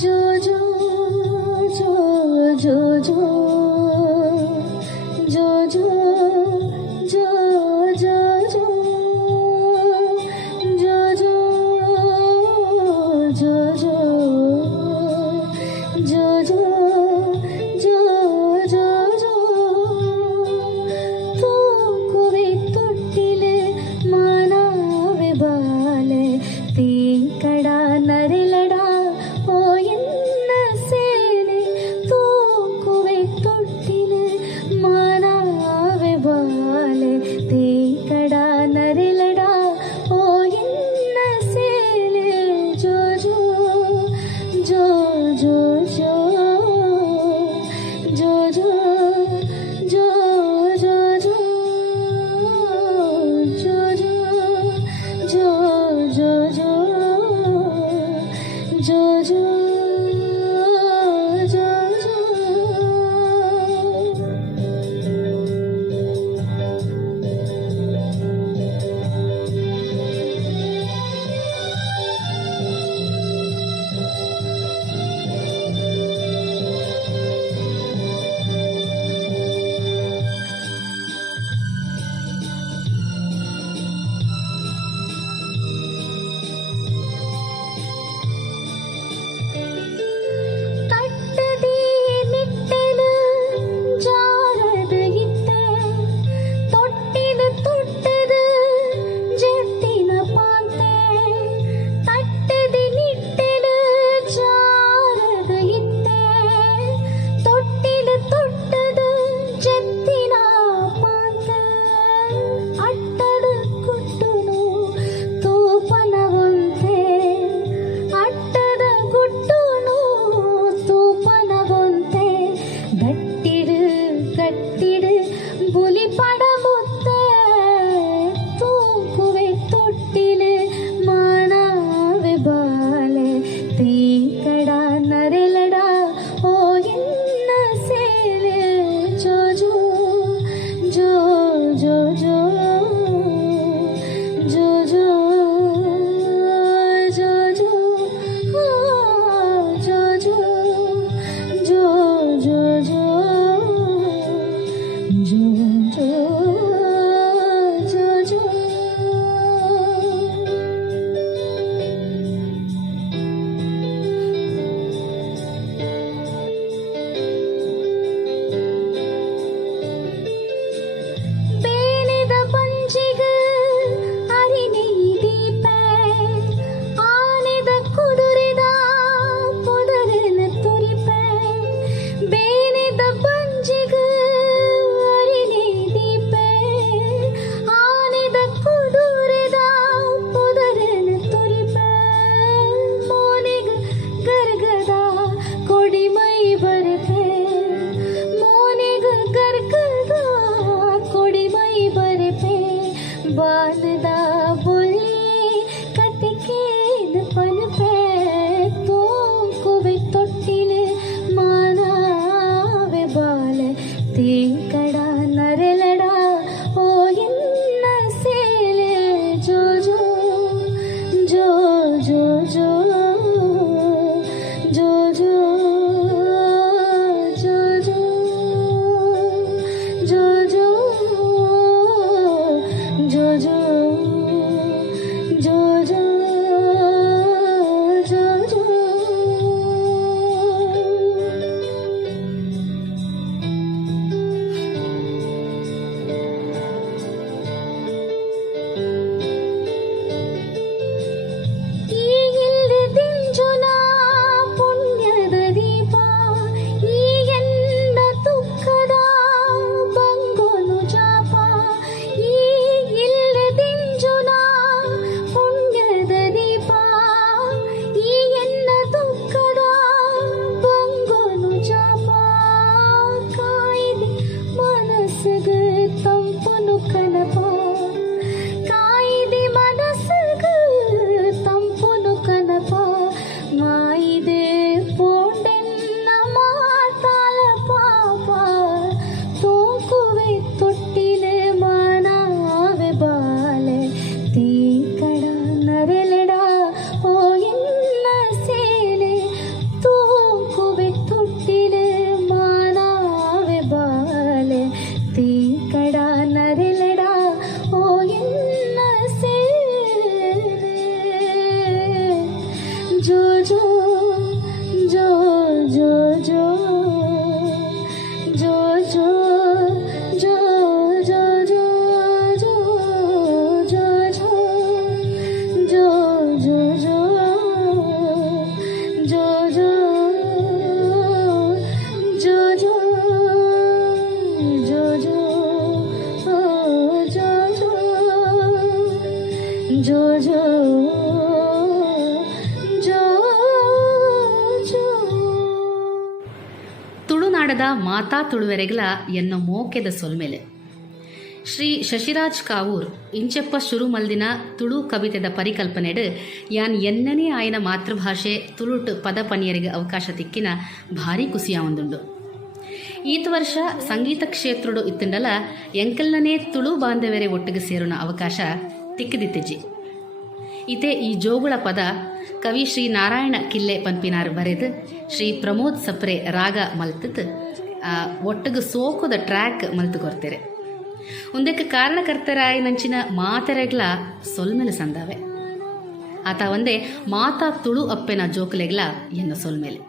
जो जो जो जो जो जो जो जो जो जो जो जो जो जो जो जो जो जो जो തൂക്കുവെ തൊട്ടില് മാനാവെ ബാലെ തീങ്കടാ നരലടാ ഓ എന്ന സേനെ തൂക്കുവെ തൊട്ടില് മാനാവെ ബാലെ തീങ്കടാ നരലടാ ഓ എന്ന സേനെ ജോ ജോ ജോ ജോ ജോ जो जो जो जो जो जो जो जो जो जो जो ತುಳುನಾಡದ ಮಾತಾ ತುಳುವೆರೆಗಲ ಎನ್ನೋ ಮೋಕೆದ ಸೊಲ್ಮೆಲೆ ಶ್ರೀ ಶಶಿರಾಜ್ ಕಾವೂರ್ ಇಂಚೆಪ್ಪ ಶುರು ಮಲ್ದಿನ ತುಳು ಕವಿತೆದ ಪರಿಕಲ್ಪನೆಡ್ ಯಾನ್ ಎನ್ನನೇ ಆಯನ ಮಾತೃಭಾಷೆ ತುಳುಟ್ ಪದ ಪನಿಯರಿಗೆ ಅವಕಾಶ ತಿಕ್ಕಿನ ಭಾರಿ ಖುಷಿಯ ಒಂದುಂಡು. ಈತ ವರ್ಷ ಸಂಗೀತ ಕ್ಷೇತ್ರಡು ಇತ್ತಂಡಲ ಎಂಕಲ್ನನೇ ತುಳು ಬಾಂಧವ್ಯರೆ ಒಟ್ಟಿಗೆ ಸೇರುನ ಅವಕಾಶ ತಿಕ್ಕಿದಿತ್ತಿಜ್ಜಿ. ಇತೆ ಈ ಜೋಗುಳ ಪದ ಕವಿ ಶ್ರೀ ನಾರಾಯಣ ಕಿಲ್ಲೆ ಪನ್ಪಿನಾರ್ ಬರೆದು ಶ್ರೀ ಪ್ರಮೋದ್ ಸಪ್ರೆ ರಾಗ ಮಲ್ತತ್ ಒಟ್ಟಿಗೆ ಸೋಕುದ ಟ್ರ್ಯಾಕ್ ಮಲ್ತು ಕೊಡ್ತಾರೆ. ಒಂದಕ್ಕೆ ಕಾರಣಕರ್ತರಾಯ ನಂಚಿನ ಮಾತೆರೆಗ್ಲ ಸೊಲ್ಮೆಲೆ ಸಂದಾವೆ ಆತ ಒಂದೇ ಮಾತಾ ತುಳು ಅಪ್ಪೆನ ಜೋಕುಲೆಗ್ಲ ಎನ್ನ ಸೊಲ್ಮೆಲೆ.